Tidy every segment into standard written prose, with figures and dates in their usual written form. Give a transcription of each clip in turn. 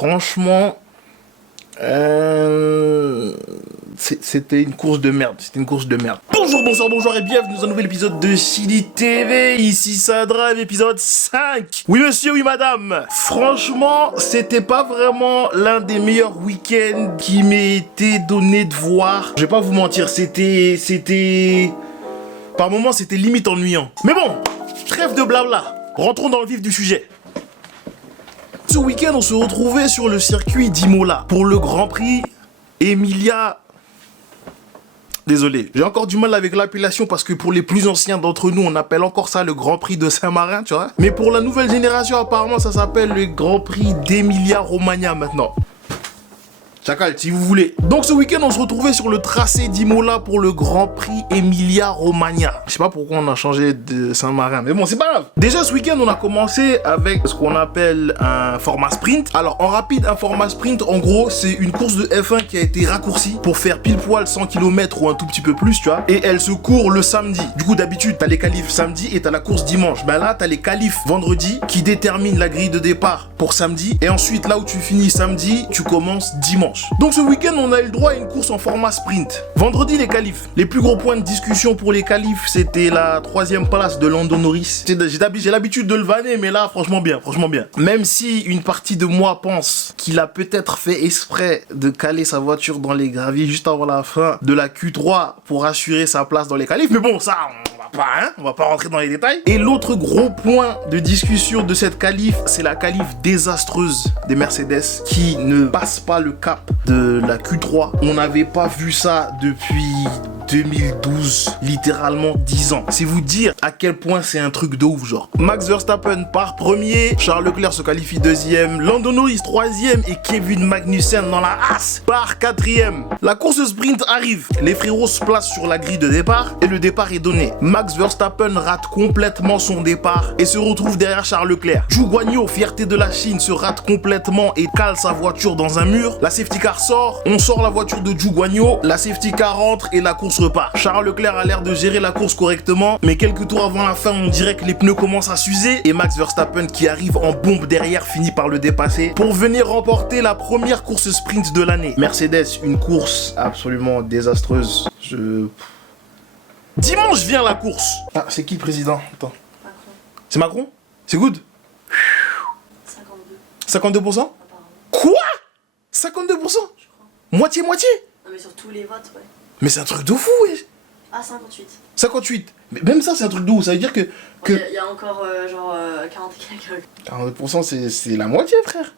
franchement, c'était une course de merde. Bonjour, bonsoir, bonjour et bienvenue dans un nouvel épisode de Chili TV. Ici Sadrive, épisode 5. Oui monsieur, oui madame. Franchement, c'était pas vraiment l'un des meilleurs week-ends qui m'ait été donné de voir. Je vais pas vous mentir, c'était... Par moments, c'était limite ennuyant. Mais bon, trêve de blabla. Rentrons dans le vif du sujet. Ce week-end, on se retrouvait sur le circuit d'Imola pour le Grand Prix Emilia... Désolé, j'ai encore du mal avec l'appellation parce que pour les plus anciens d'entre nous, on appelle encore ça le Grand Prix de Saint-Marin, tu vois. Mais pour la nouvelle génération, apparemment, ça s'appelle le Grand Prix d'Emilia-Romagna maintenant. Chacal, si vous voulez. Donc ce week-end, on se retrouvait sur le tracé d'Imola pour le Grand Prix Emilia-Romagna. Je sais pas pourquoi on a changé de Saint-Marin, mais bon, c'est pas grave. Déjà, ce week-end, on a commencé avec ce qu'on appelle un format sprint. Alors, en rapide, un format sprint, en gros, c'est une course de F1 qui a été raccourcie pour faire pile poil 100 km ou un tout petit peu plus, tu vois. Et elle se court le samedi. Du coup, d'habitude, t'as les qualifs samedi et t'as la course dimanche. Ben là, t'as les qualifs vendredi qui déterminent la grille de départ pour samedi. Et ensuite, là où tu finis samedi, tu commences dimanche. Donc ce week-end, on a eu le droit à une course en format sprint. Vendredi, les qualifs. Les plus gros points de discussion pour les qualifs, c'était la 3e place de Lando Norris. J'ai l'habitude de le vanner, mais là, franchement bien. Même si une partie de moi pense qu'il a peut-être fait exprès de caler sa voiture dans les graviers juste avant la fin de la Q3 pour assurer sa place dans les qualifs. Mais bon, ça... on va pas rentrer dans les détails. Et l'autre gros point de discussion de cette qualif, c'est la qualif désastreuse des Mercedes qui ne passe pas le cap de la Q3. On n'avait pas vu ça depuis 2012, littéralement 10 ans. C'est vous dire à quel point c'est un truc de ouf, genre. Max Verstappen part premier, Charles Leclerc se qualifie deuxième, Lando Norris troisième et Kevin Magnussen dans la Haas part quatrième. La course sprint arrive, les frérots se placent sur la grille de départ et le départ est donné. Max Verstappen rate complètement son départ et se retrouve derrière Charles Leclerc. Zhou Guanyu, fierté de la Chine, se rate complètement et cale sa voiture dans un mur. La safety car sort, on sort la voiture de Zhou Guanyu, la safety car rentre et la course repart. Charles Leclerc a l'air de gérer la course correctement, mais quelques tours avant la fin, on dirait que les pneus commencent à s'user et Max Verstappen qui arrive en bombe derrière finit par le dépasser pour venir remporter la première course sprint de l'année. Mercedes, une course absolument désastreuse. Dimanche vient la course. Ah, c'est qui le président? Attends. Macron. C'est Macron? C'est good? 52. 52%? Quoi? 52%? Je crois. Moitié-moitié? Non mais sur tous les votes, ouais. Mais c'est un truc de fou, wesh. Ah, 58. 58. Mais même ça, c'est un truc de ouf. Ça veut dire que... Il y a encore genre 40 et quelques. 40%, c'est la moitié, frère.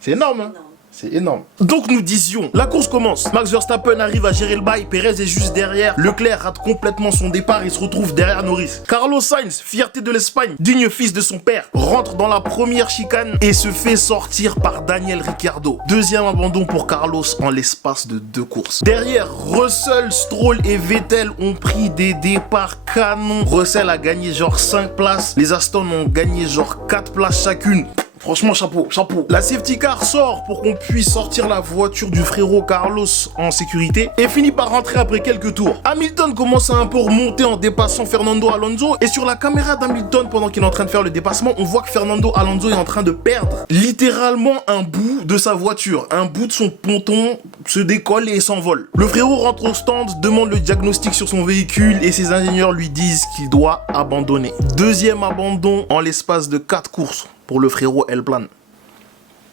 C'est énorme, hein. Non. C'est énorme. Donc nous disions, la course commence. Max Verstappen arrive à gérer le bail, Perez est juste derrière. Leclerc rate complètement son départ et se retrouve derrière Norris. Carlos Sainz, fierté de l'Espagne, digne fils de son père, rentre dans la première chicane et se fait sortir par Daniel Ricciardo. Deuxième abandon pour Carlos en l'espace de 2 courses. Derrière, Russell, Stroll et Vettel ont pris des départs canons. Russell a gagné genre 5 places, les Aston ont gagné genre 4 places chacune. Franchement, chapeau. La safety car sort pour qu'on puisse sortir la voiture du frérot Carlos en sécurité et finit par rentrer après quelques tours. Hamilton commence à un peu remonter en dépassant Fernando Alonso et sur la caméra d'Hamilton pendant qu'il est en train de faire le dépassement, on voit que Fernando Alonso est en train de perdre littéralement un bout de sa voiture. Un bout de son ponton se décolle et s'envole. Le frérot rentre au stand, demande le diagnostic sur son véhicule et ses ingénieurs lui disent qu'il doit abandonner. Deuxième abandon en l'espace de 4 courses pour le frérot Elplan.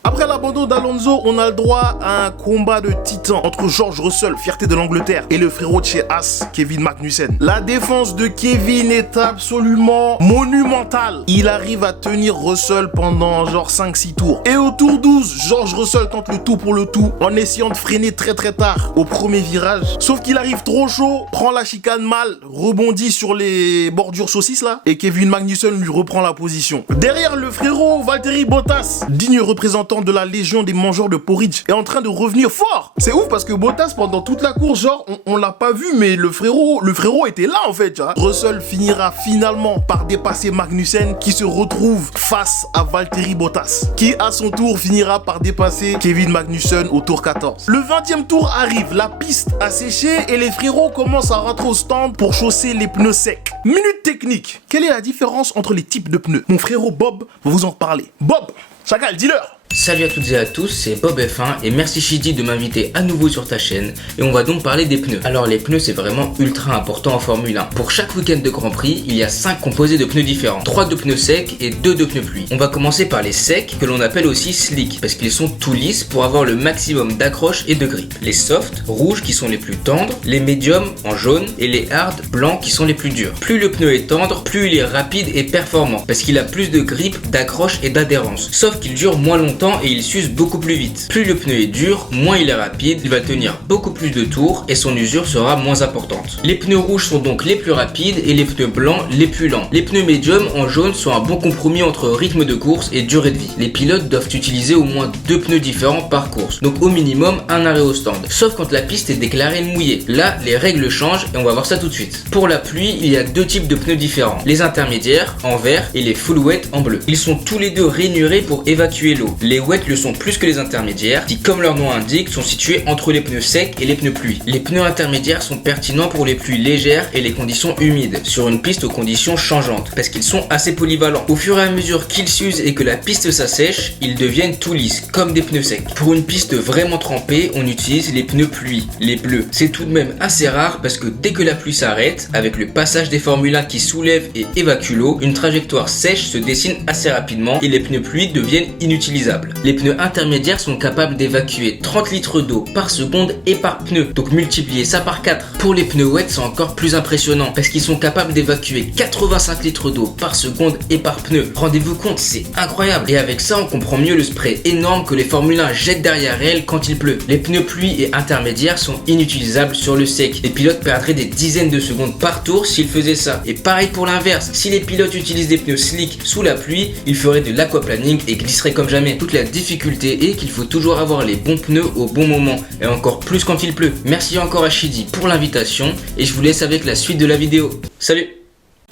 Après l'abandon d'Alonso, on a le droit à un combat de titans entre George Russell, fierté de l'Angleterre, et le frérot de chez Haas, Kevin Magnussen. La défense de Kevin est absolument monumentale. Il arrive à tenir Russell pendant genre 5-6 tours. Et au tour 12, George Russell tente le tout pour le tout en essayant de freiner très tard au premier virage. Sauf qu'il arrive trop chaud, prend la chicane mal, rebondit sur les bordures saucisses là, et Kevin Magnussen lui reprend la position. Derrière, le frérot Valtteri Bottas, digne représentant de la légion des mangeurs de porridge, est en train de revenir fort. C'est ouf parce que Bottas pendant toute la course, genre on l'a pas vu, mais le frérot était là en fait, tu vois. Russell finira finalement par dépasser Magnussen qui se retrouve face à Valtteri Bottas qui à son tour finira par dépasser Kevin Magnussen au tour 14. Le 20e tour arrive, la piste a séché et les frérots commencent à rentrer au stand pour chausser les pneus secs. Minute technique. Quelle est la différence entre les types de pneus? Mon frérot Bob va vous en parler. Bob, Chacal, dis-leur. Salut à toutes et à tous, c'est Bob F1 et merci Shidi de m'inviter à nouveau sur ta chaîne et on va donc parler des pneus. Alors les pneus c'est vraiment ultra important en Formule 1. Pour chaque week-end de Grand Prix, il y a 5 composés de pneus différents, 3 de pneus secs et 2 de pneus pluie. On va commencer par les secs que l'on appelle aussi slick parce qu'ils sont tout lisses pour avoir le maximum d'accroche et de grip. Les soft, rouges qui sont les plus tendres, les medium en jaune et les hard, blancs qui sont les plus durs. Plus le pneu est tendre, plus il est rapide et performant parce qu'il a plus de grip, d'accroche et d'adhérence. Sauf qu'il dure moins longtemps et il s'use beaucoup plus vite. Plus le pneu est dur, moins il est rapide, il va tenir beaucoup plus de tours et son usure sera moins importante. Les pneus rouges sont donc les plus rapides et les pneus blancs les plus lents. Les pneus médium en jaune sont un bon compromis entre rythme de course et durée de vie. Les pilotes doivent utiliser au moins 2 pneus différents par course, donc au minimum un arrêt au stand. Sauf quand la piste est déclarée mouillée. Là, les règles changent et on va voir ça tout de suite. Pour la pluie, il y a 2 types de pneus différents. Les intermédiaires en vert et les full wet en bleu. Ils sont tous les deux rainurés pour évacuer l'eau. Les wet le sont plus que les intermédiaires, qui comme leur nom indique sont situés entre les pneus secs et les pneus pluie. Les pneus intermédiaires sont pertinents pour les pluies légères et les conditions humides, sur une piste aux conditions changeantes, parce qu'ils sont assez polyvalents. Au fur et à mesure qu'ils s'usent et que la piste s'assèche, ils deviennent tout lisses, comme des pneus secs. Pour une piste vraiment trempée, on utilise les pneus pluie, les bleus. C'est tout de même assez rare parce que dès que la pluie s'arrête, avec le passage des Formule 1 qui soulèvent et évacuent l'eau, une trajectoire sèche se dessine assez rapidement et les pneus pluie deviennent inutilisables. Les pneus intermédiaires sont capables d'évacuer 30 litres d'eau par seconde et par pneu, donc multipliez ça par 4. Pour les pneus wet, c'est encore plus impressionnant parce qu'ils sont capables d'évacuer 85 litres d'eau par seconde et par pneu. Rendez-vous compte, c'est incroyable. Et avec ça, on comprend mieux le spray énorme que les Formule 1 jettent derrière elles quand il pleut. Les pneus pluie et intermédiaires sont inutilisables sur le sec. Les pilotes perdraient des dizaines de secondes par tour s'ils faisaient ça. Et pareil pour l'inverse, si les pilotes utilisent des pneus slick sous la pluie, ils feraient de l'aquaplaning et glisseraient comme jamais. Toute la difficulté est qu'il faut toujours avoir les bons pneus au bon moment et encore plus quand il pleut. Merci encore à Shidi pour l'invitation et je vous laisse avec la suite de la vidéo. Salut!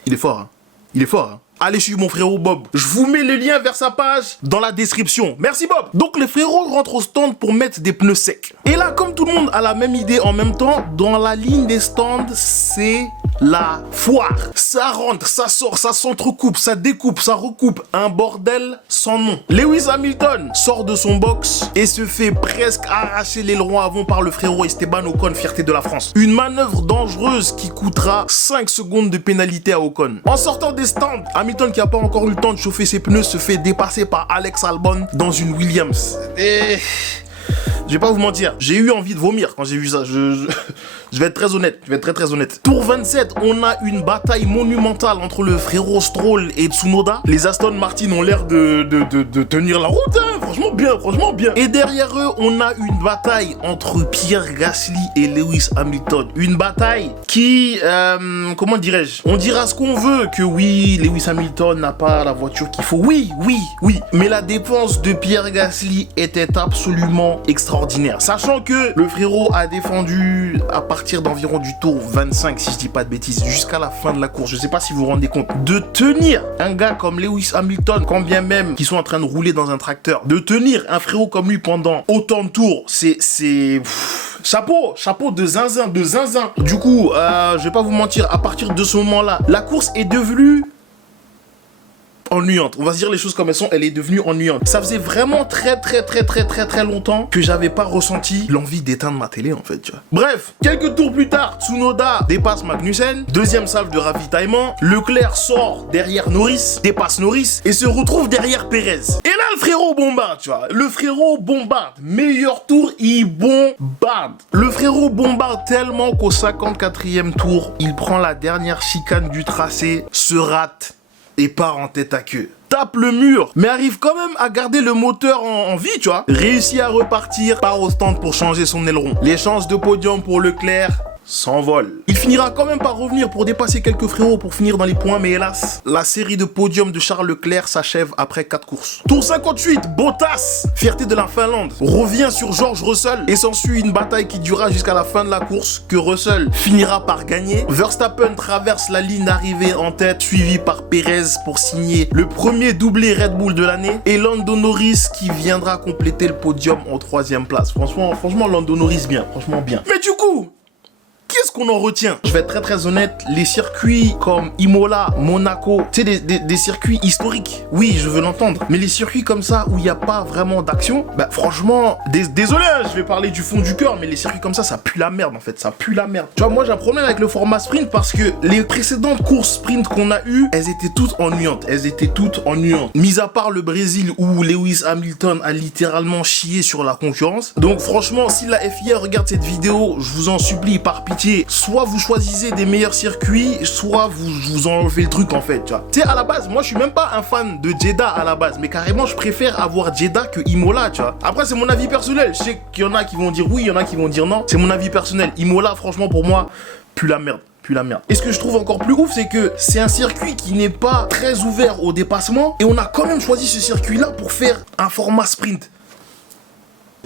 Il est fort, hein. Il est fort, hein. Allez suivre mon frérot Bob. Je vous mets le lien vers sa page dans la description. Merci Bob. Donc les frérots rentrent au stand pour mettre des pneus secs. Et là, comme tout le monde a la même idée en même temps, dans la ligne des stands, c'est la foire. Ça rentre, ça sort, ça s'entrecoupe, ça découpe, ça recoupe. Un bordel sans nom. Lewis Hamilton sort de son box et se fait presque arracher l'aileron avant par le frérot Esteban Ocon, fierté de la France. Une manœuvre dangereuse qui coûtera 5 secondes de pénalité à Ocon. En sortant des stands, Hamilton, qui n'a pas encore eu le temps de chauffer ses pneus, se fait dépasser par Alex Albon dans une Williams. Et je vais pas vous mentir, j'ai eu envie de vomir quand j'ai vu ça. Je vais être très honnête, je vais être très honnête. Tour 27, on a une bataille monumentale entre le frérot Stroll et Tsunoda. Les Aston Martin ont l'air de tenir la route, hein. Franchement bien. Et derrière eux, on a une bataille entre Pierre Gasly et Lewis Hamilton. Une bataille qui, comment dirais-je, on dira ce qu'on veut, que oui, Lewis Hamilton n'a pas la voiture qu'il faut. Oui. Mais la défense de Pierre Gasly était absolument extraordinaire. Sachant que le frérot a défendu à partir d'environ du tour 25, si je dis pas de bêtises, jusqu'à la fin de la course. Je sais pas si vous vous rendez compte. De tenir un gars comme Lewis Hamilton, quand bien même qu'ils sont en train de rouler dans un tracteur, de tenir un frérot comme lui pendant autant de tours, c'est chapeau de zinzin. Du coup, je vais pas vous mentir, à partir de ce moment-là, la course est devenue ennuyante. On va se dire les choses comme elles sont, elle est devenue ennuyante. Ça faisait vraiment très longtemps que j'avais pas ressenti l'envie d'éteindre ma télé en fait, tu vois. Bref, quelques tours plus tard, Tsunoda dépasse Magnussen, deuxième salve de ravitaillement, Leclerc sort derrière Norris, dépasse Norris et se retrouve derrière Perez. Et là le frérot bombarde, tu vois. Le frérot bombarde. Meilleur tour, il bombarde. Le frérot bombarde tellement qu'au 54e tour, il prend la dernière chicane du tracé, se rate et part en tête à queue. Tape le mur, mais arrive quand même à garder le moteur en vie, tu vois. Réussit à repartir, part au stand pour changer son aileron. Les chances de podium pour Leclerc s'envole. Il finira quand même par revenir pour dépasser quelques frérots pour finir dans les points, mais hélas, la série de podiums de Charles Leclerc s'achève après 4 courses. Tour 58, Bottas, fierté de la Finlande, revient sur George Russell et s'ensuit une bataille qui durera jusqu'à la fin de la course que Russell finira par gagner. Verstappen traverse la ligne d'arrivée en tête, suivi par Perez pour signer le premier doublé Red Bull de l'année et Lando Norris qui viendra compléter le podium en 3e place. Franchement, Lando Norris bien, franchement bien. Mais du coup, qui qu'est-ce qu'on en retient? Je vais être très honnête, les circuits comme Imola, Monaco, tu sais, des circuits historiques, oui, je veux l'entendre. Mais les circuits comme ça, où il n'y a pas vraiment d'action, bah franchement, désolé, hein, je vais parler du fond du cœur, mais les circuits comme ça pue la merde en fait, ça pue la merde. Tu vois, moi j'ai un problème avec le format sprint parce que les précédentes courses sprint qu'on a eues, elles étaient toutes ennuyantes. Mis à part le Brésil où Lewis Hamilton a littéralement chié sur la concurrence. Donc franchement, si la FIA regarde cette vidéo, je vous en supplie, par pitié, soit vous choisissez des meilleurs circuits, soit vous enlevez le truc en fait, tu vois. Tu sais, à la base, moi je suis même pas un fan de Jeddah à la base, mais carrément je préfère avoir Jeddah que Imola, tu vois. Après c'est mon avis personnel, je sais qu'il y en a qui vont dire oui, il y en a qui vont dire non, c'est mon avis personnel. Imola, franchement pour moi, pue la merde. Et ce que je trouve encore plus ouf, c'est que c'est un circuit qui n'est pas très ouvert au dépassement et on a quand même choisi ce circuit-là pour faire un format sprint.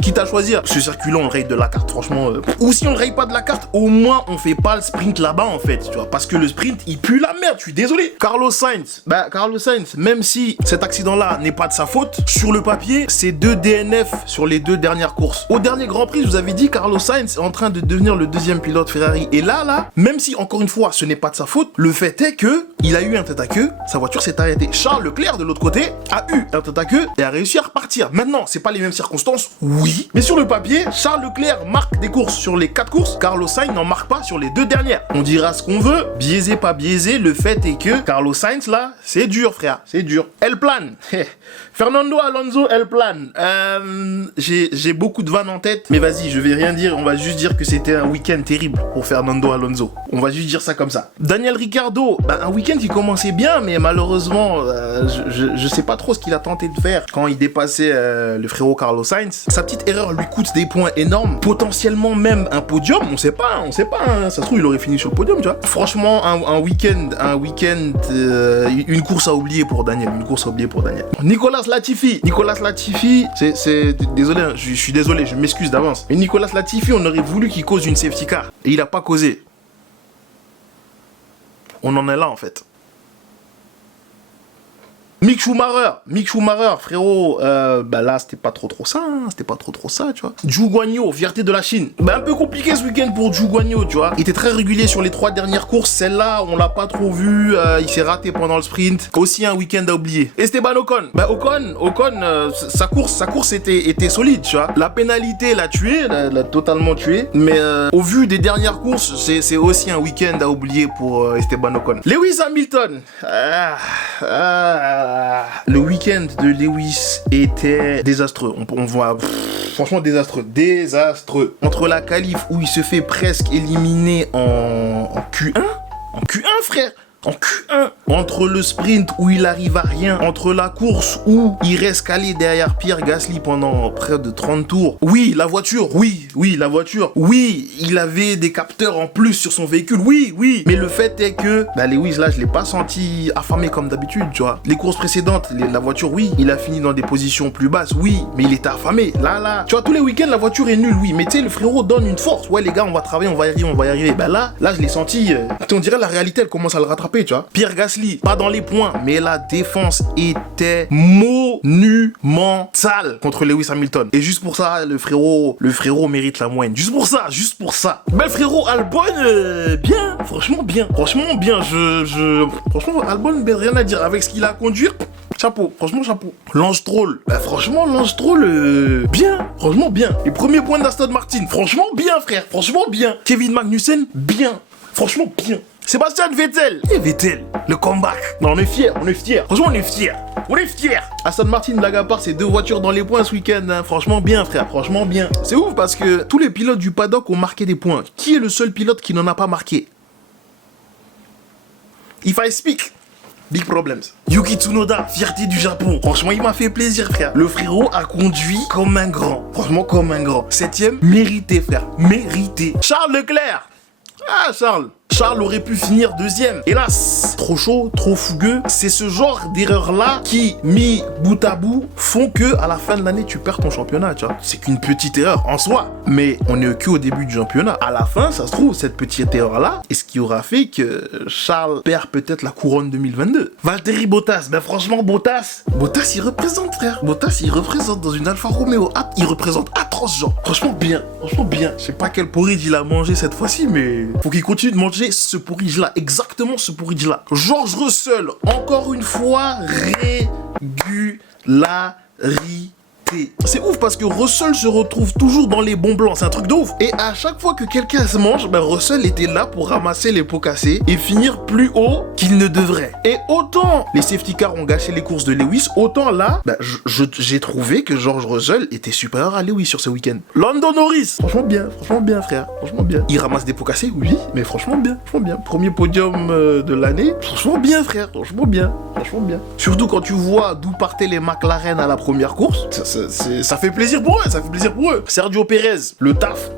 Quitte à choisir, ce circuit-là, on le raye de la carte, franchement. Ou si on le raye pas de la carte, au moins on fait pas le sprint là-bas en fait, tu vois. Parce que le sprint, il pue la merde, je suis désolé. Carlos Sainz, même si cet accident-là n'est pas de sa faute, sur le papier, c'est 2 DNF sur les 2 dernières courses. Au dernier Grand Prix, je vous avais dit, Carlos Sainz est en train de devenir le 2e pilote Ferrari. Et là, même si encore une fois, ce n'est pas de sa faute, le fait est que il a eu un tête à queue, sa voiture s'est arrêtée. Charles Leclerc, de l'autre côté, a eu un tête à queue et a réussi à repartir. Maintenant, c'est pas les mêmes circonstances, oui. Mais sur le papier, Charles Leclerc marque des courses sur les 4 courses. Carlos Sainz n'en marque pas sur les 2 dernières. On dira ce qu'on veut, biaisé, pas biaisé. Le fait est que Carlos Sainz, là, c'est dur, frère. C'est dur. Elle plane. Fernando Alonso, elle plane. J'ai beaucoup de vannes en tête, mais vas-y, je vais rien dire. On va juste dire que c'était un week-end terrible pour Fernando Alonso. On va juste dire ça comme ça. Daniel Ricciardo, un week-end qui commençait bien, mais malheureusement, je sais pas trop ce qu'il a tenté de faire quand il dépassait le frérot Carlos Sainz. Sa petite erreur lui coûte des points énormes, potentiellement même un podium. On sait pas, hein. Ça se trouve, il aurait fini sur le podium, tu vois. Franchement, un week-end, une course à oublier pour Daniel. Nicolas Latifi, c'est désolé, hein, je suis désolé, je m'excuse d'avance. Mais Nicolas Latifi, on aurait voulu qu'il cause une safety car et il a pas causé. On en est là en fait. Mick Schumacher, frérot, là c'était pas trop ça, tu vois. Zhou Guanyu, fierté de la Chine. Un peu compliqué ce week-end pour Zhou Guanyu, tu vois. Il était très régulier sur les 3 dernières courses, celle-là on l'a pas trop vu, il s'est raté pendant le sprint. Aussi un week-end à oublier. Esteban Ocon, sa course était solide, tu vois. La pénalité l'a tué, l'a totalement tué, mais au vu des dernières courses, c'est aussi un week-end à oublier pour Esteban Ocon. Lewis Hamilton, le week-end de Lewis était désastreux. On voit, franchement désastreux. Entre la qualif où il se fait presque éliminer en Q1, frère. En Q1, entre le sprint où il arrive à rien, entre la course où il reste calé derrière Pierre Gasly pendant près de 30 tours. Oui, la voiture, oui, il avait des capteurs en plus sur son véhicule, oui, mais le fait est que, Lewis, là, je l'ai pas senti affamé comme d'habitude, tu vois. Les courses précédentes, la voiture, oui, il a fini dans des positions plus basses, oui, mais il était affamé. Là, tu vois, tous les week-ends, la voiture est nulle, oui, mais tu sais, le frérot donne une force. Ouais, les gars, on va travailler, on va y arriver. Là, je l'ai senti, on dirait la réalité, elle commence à le rattraper. Tu vois. Pierre Gasly, pas dans les points, mais la défense était monumentale contre Lewis Hamilton. Et juste pour ça, le frérot mérite la moyenne. Juste pour ça. Le frérot Albon, bien, franchement bien. Franchement, Albon, rien à dire avec ce qu'il a à conduire. Chapeau. Lance Stroll, bien, franchement bien. Les premiers points d'Aston Martin, franchement bien, frère, franchement bien. Kevin Magnussen, bien, franchement bien. Sébastien Vettel, le comeback. Non, on est fiers. Franchement, on est fiers. Aston Martin, blague à part, c'est 2 voitures dans les points ce week-end. Hein. Franchement, bien, frère. Franchement, bien. C'est ouf parce que tous les pilotes du paddock ont marqué des points. Qui est le seul pilote qui n'en a pas marqué? If I speak, big problems. Yuki Tsunoda, fierté du Japon. Franchement, il m'a fait plaisir, frère. Le frérot a conduit comme un grand. Franchement, comme un grand. 7ème, mérité, frère. Mérité. Charles Leclerc. Charles aurait pu finir 2ème. Hélas, trop chaud, trop fougueux. C'est ce genre d'erreurs-là qui, mis bout à bout, font que à la fin de l'année, tu perds ton championnat, tu vois. C'est qu'une petite erreur en soi, mais on est que au début du championnat. À la fin, ça se trouve, cette petite erreur-là est ce qui aura fait que Charles perd peut-être la couronne 2022. Valtteri Bottas, ben franchement, Bottas, il représente, frère. Bottas, il représente dans une Alfa Romeo. Ah, il représente atroce, genre. Franchement, bien. Je sais pas quel porridge il a mangé cette fois-ci, mais faut qu'il continue de manger ce porridge-là. Exactement ce porridge-là. George Russell, encore une fois, régularité. C'est ouf parce que Russell se retrouve toujours dans les bons blancs, c'est un truc de ouf. Et à chaque fois que quelqu'un se mange, ben Russell était là pour ramasser les pots cassés et finir plus haut qu'il ne devrait. Et autant les safety cars ont gâché les courses de Lewis, autant là, ben, j'ai trouvé que George Russell était supérieur à Lewis sur ce week-end. Lando Norris, franchement bien frère, franchement bien. Il ramasse des pots cassés, oui, mais franchement bien. Premier podium de l'année, franchement bien frère, franchement bien. Surtout quand tu vois d'où partaient les McLaren à la première course, ça fait plaisir pour eux, Sergio Perez, le taf,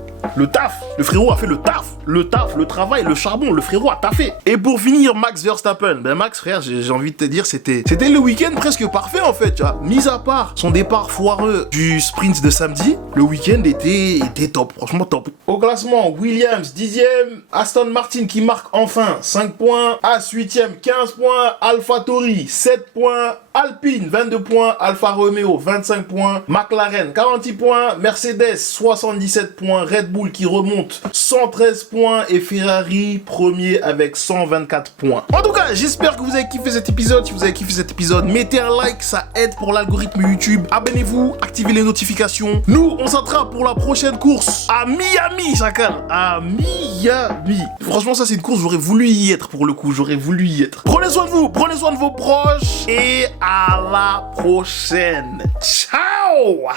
le frérot a fait le taf, le travail, le charbon, le frérot a taffé. Et pour finir, Max Verstappen, ben Max frère, j'ai envie de te dire, c'était le week-end presque parfait en fait, tu vois. Mis à part son départ foireux du sprint de samedi, le week-end était top, franchement top. Au classement, Williams 10e, Aston Martin qui marque enfin 5 points, As 8e 15 points, AlphaTauri 7 points, Alpine 22 points, Alfa Romeo 25 points, McLaren 40 points, Mercedes 77 points, Red Bull qui remonte 113 points et Ferrari premier avec 124 points. En tout cas, j'espère que vous avez kiffé cet épisode. Si vous avez kiffé cet épisode, mettez un like, ça aide pour l'algorithme YouTube. Abonnez-vous, activez les notifications. Nous, on s'attrape pour la prochaine course à Miami, Chacal. À Miami. Franchement, ça c'est une course, j'aurais voulu y être pour le coup, Prenez soin de vous, prenez soin de vos proches et à la prochaine. Ciao!